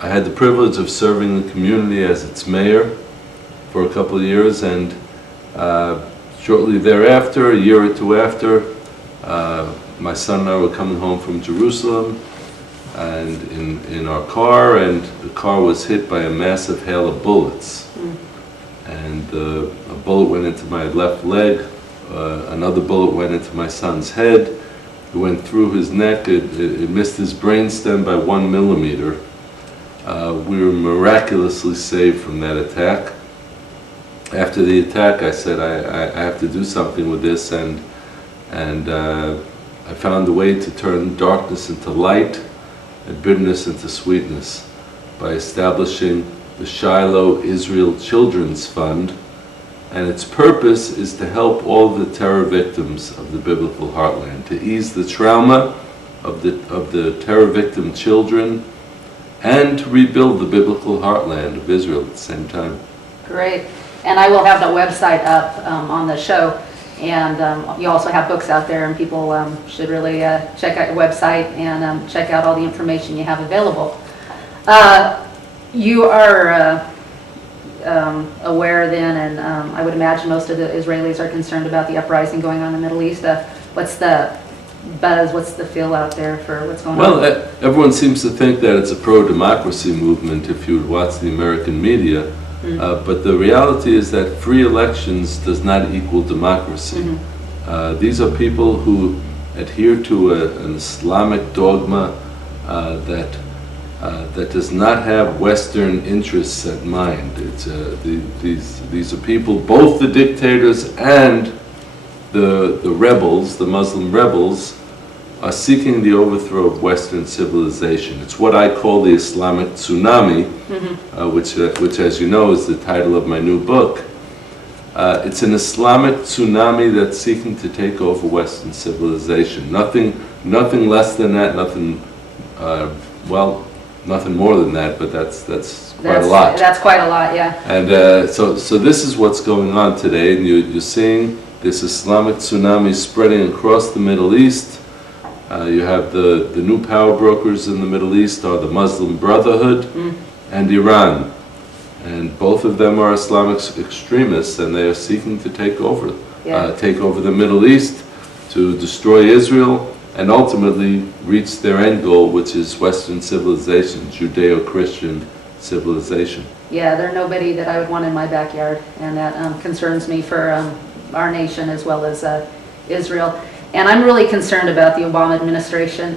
I had the privilege of serving the community as its mayor for a couple of years, and shortly thereafter, a year or two after, my son and I were coming home from Jerusalem, and in our car, and the car was hit by a massive hail of bullets. And a bullet went into my left leg, another bullet went into my son's head, it went through his neck, it missed his brainstem by 1 millimeter. We were miraculously saved from that attack. After the attack, I said, I have to do something with this, and I found a way to turn darkness into light and bitterness into sweetness by establishing the Shiloh Israel Children's Fund, and its purpose is to help all the terror victims of the biblical heartland, to ease the trauma of the terror victim children, and to rebuild the biblical heartland of Israel at the same time. Great. And I will have the website up on the show, and you also have books out there, and people should really check out your website and check out all the information you have available. You are aware then, and I would imagine most of the Israelis are concerned about the uprising going on in the Middle East. What's the buzz, what's the feel out there for what's going on? Well, everyone seems to think that it's a pro-democracy movement if you would watch the American media. But the reality is that free elections does not equal democracy. These are people who adhere to an Islamic dogma that does not have Western interests at mind. These are people, both the dictators and the rebels, the Muslim rebels, are seeking the overthrow of Western civilization. It's what I call the Islamic tsunami, which, as you know, is the title of my new book. It's an Islamic tsunami that's seeking to take over Western civilization. Nothing less than that. Nothing. Nothing more than that. But that's quite a lot. That's quite a lot, yeah. And so this is what's going on today, and you're seeing this Islamic tsunami spreading across the Middle East. You have the new power brokers in the Middle East are the Muslim Brotherhood and Iran. And both of them are Islamic extremists, and they are seeking to take over the Middle East, to destroy Israel, and ultimately reach their end goal, which is Western civilization, Judeo-Christian civilization. Yeah, they're nobody that I would want in my backyard, and that concerns me for our nation as well as Israel. And I'm really concerned about the Obama administration.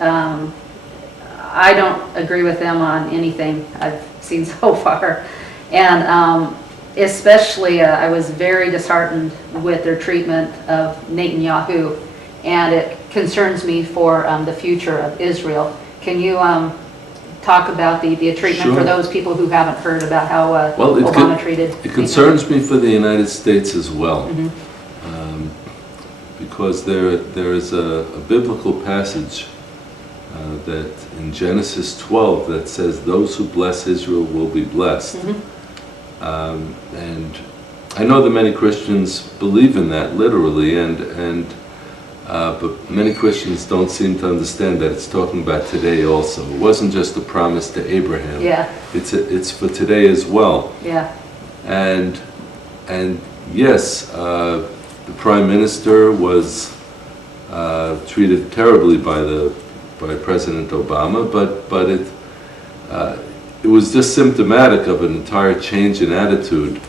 I don't agree with them on anything I've seen so far. And especially, I was very disheartened with their treatment of Netanyahu. And it concerns me for the future of Israel. Can you talk about the treatment for those people who haven't heard about how Obama treated Netanyahu? It concerns me for the United States as well. Because there is a biblical passage that in Genesis 12 that says those who bless Israel will be blessed. And I know that many Christians believe in that literally, but many Christians don't seem to understand that it's talking about today also. It wasn't just a promise to Abraham. Yeah. It's for today as well. Yeah. And yes, the Prime Minister was treated terribly by President Obama, but it was just symptomatic of an entire change in attitude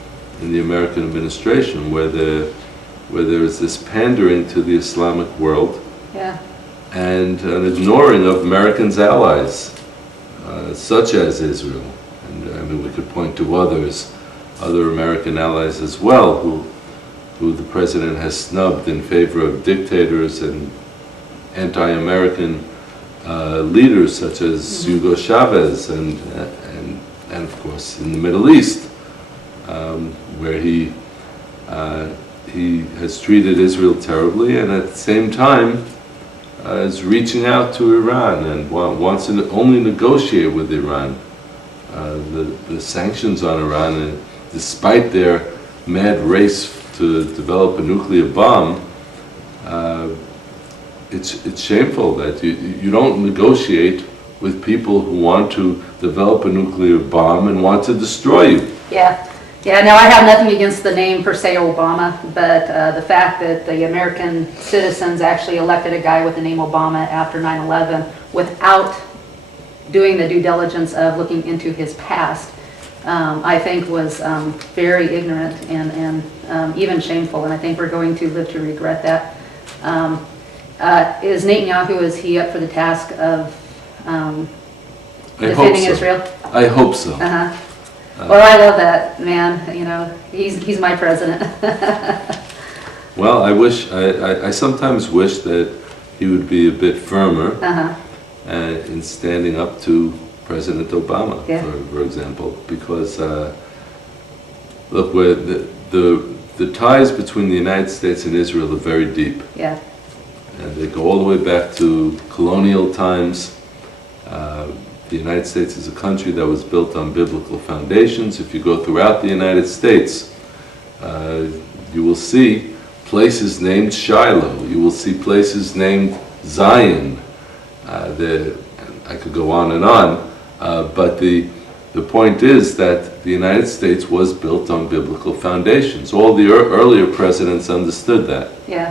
in the American administration, where there is this pandering to the Islamic world, and an ignoring of Americans' allies, such as Israel. And I mean, we could point to other American allies as well, who the president has snubbed in favor of dictators and anti-American leaders such as Hugo Chavez, and of course in the Middle East, where he has treated Israel terribly, and at the same time is reaching out to Iran and wants to only negotiate with Iran. The sanctions on Iran, despite their mad race to develop a nuclear bomb, it's shameful that you don't negotiate with people who want to develop a nuclear bomb and want to destroy you. Yeah. Yeah, now I have nothing against the name per se Obama, but the fact that the American citizens actually elected a guy with the name Obama after 9/11 without doing the due diligence of looking into his past, I think was very ignorant and even shameful, and I think we're going to live to regret that. Is Netanyahu, is he up for the task of defending Israel? I hope so. Uh-huh. Well, I love that man. You know, he's my president. Well, I sometimes wish that he would be a bit firmer in standing up to President Obama, Yeah. for example, because look, where the ties between the United States and Israel are very deep, Yeah. and they go all the way back to colonial times. The United States is a country that was built on biblical foundations. If you go throughout the United States, you will see places named Shiloh. You will see places named Zion. I could go on, but the point is that the United States was built on biblical foundations. All the earlier presidents understood that. Yeah.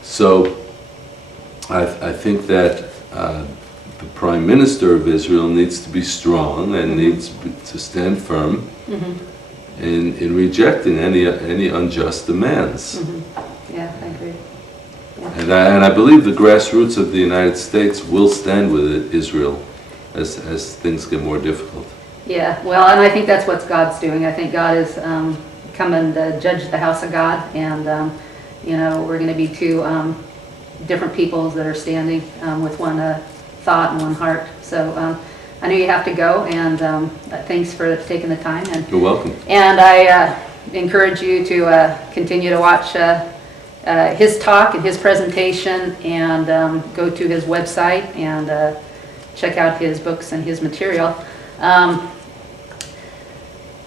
So I think that the Prime Minister of Israel needs to be strong and needs to stand firm in rejecting any unjust demands. Yeah, I agree. And I believe the grassroots of the United States will stand with Israel as things get more difficult. Yeah, well, and I think that's what God's doing. I think God is coming to judge the house of God, and you know, we're going to be two different peoples that are standing with one thought and one heart. So I know you have to go, and thanks for taking the time. And you're welcome. And I encourage you to continue to watch his talk and his presentation, and go to his website and check out his books and his material.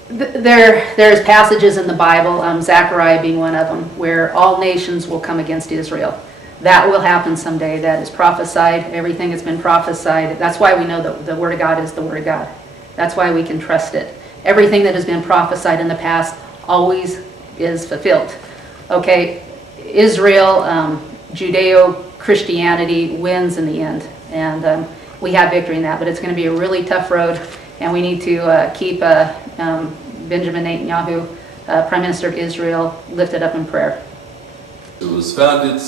There's passages in the Bible, Zechariah being one of them, where all nations will come against Israel. That will happen someday. That is prophesied. Everything has been prophesied. That's why we know that the Word of God is the Word of God. That's why we can trust it. Everything that has been prophesied in the past always is fulfilled. Okay, Israel, Judeo-Christianity wins in the end, and we have victory in that, but it's going to be a really tough road, and we need to keep Benjamin Netanyahu, Prime Minister of Israel, lifted up in prayer. It was founded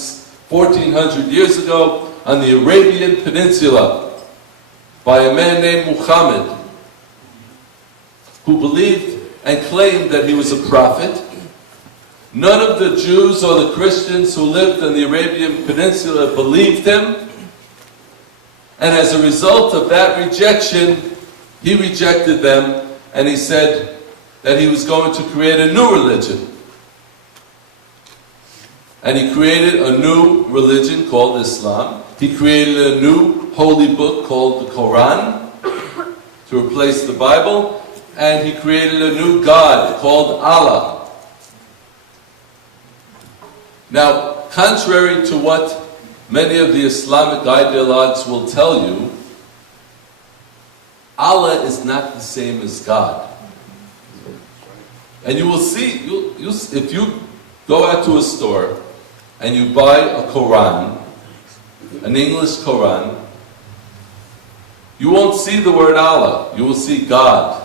1,400 years ago on the Arabian Peninsula by a man named Muhammad, who believed and claimed that he was a prophet. None of the Jews or the Christians who lived on the Arabian Peninsula believed him. And as a result of that rejection, he rejected them, and he said that he was going to create a new religion. And he created a new religion called Islam. He created a new holy book called the Quran to replace the Bible. And he created a new God called Allah. Now, contrary to what many of the Islamic ideologues will tell you, Allah is not the same as God. And you will see, if you go out to a store and you buy a Quran, an English Quran, you won't see the word Allah, you will see God.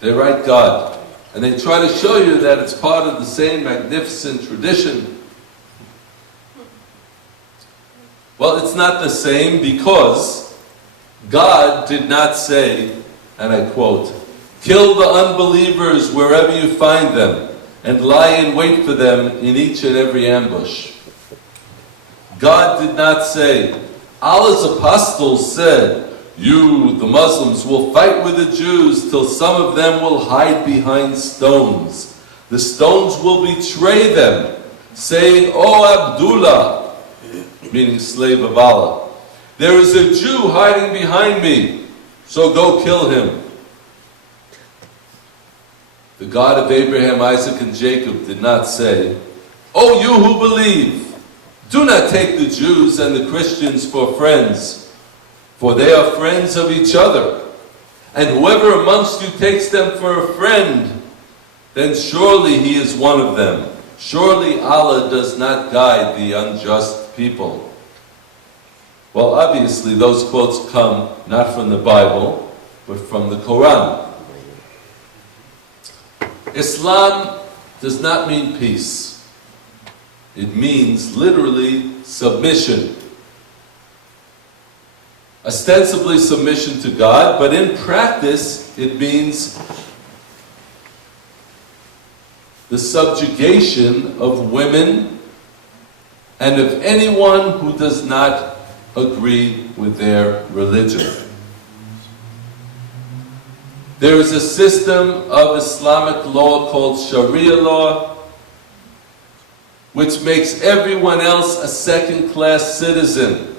They write God. And they try to show you that it's part of the same magnificent tradition. Well, it's not the same, because God did not say, and I quote, "Kill the unbelievers wherever you find them, and lie in wait for them in each and every ambush." God did not say, Allah's apostles said, "You, the Muslims, will fight with the Jews till some of them will hide behind stones. The stones will betray them, saying, 'O Abdullah,'" meaning slave of Allah, "there is a Jew hiding behind me, so go kill him." The God of Abraham, Isaac, and Jacob did not say, "O you who believe, do not take the Jews and the Christians for friends, for they are friends of each other. and whoever amongst you takes them for a friend, then surely he is one of them. Surely Allah does not guide the unjust people. Well, obviously those quotes come not from the Bible, but from the Quran. Islam does not mean peace. It means literally submission. Ostensibly submission to God, but in practice it means the subjugation of women and of anyone who does not agree with their religion. There is a system of Islamic law called Sharia law, which makes everyone else a second-class citizen.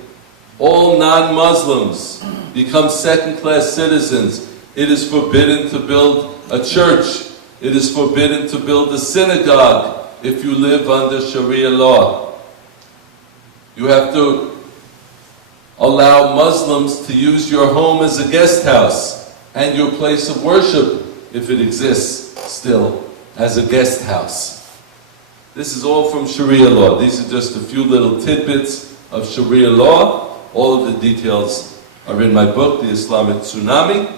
All non-Muslims become second-class citizens. It is forbidden to build a church. It is forbidden to build a synagogue if you live under Sharia law. You have to allow Muslims to use your home as a guest house and your place of worship, if it exists still, as a guest house. This is all from Sharia law. These are just a few little tidbits of Sharia law. All of the details are in my book, The Islamic Tsunami.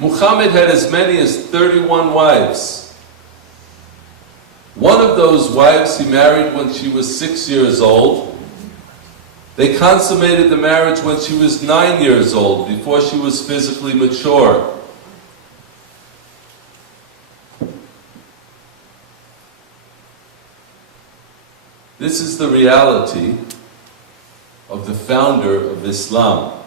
Muhammad had as many as 31 wives. One of those wives he married when she was 6 years old. They consummated the marriage when she was 9 years old, before she was physically mature. This is the reality of the founder of Islam.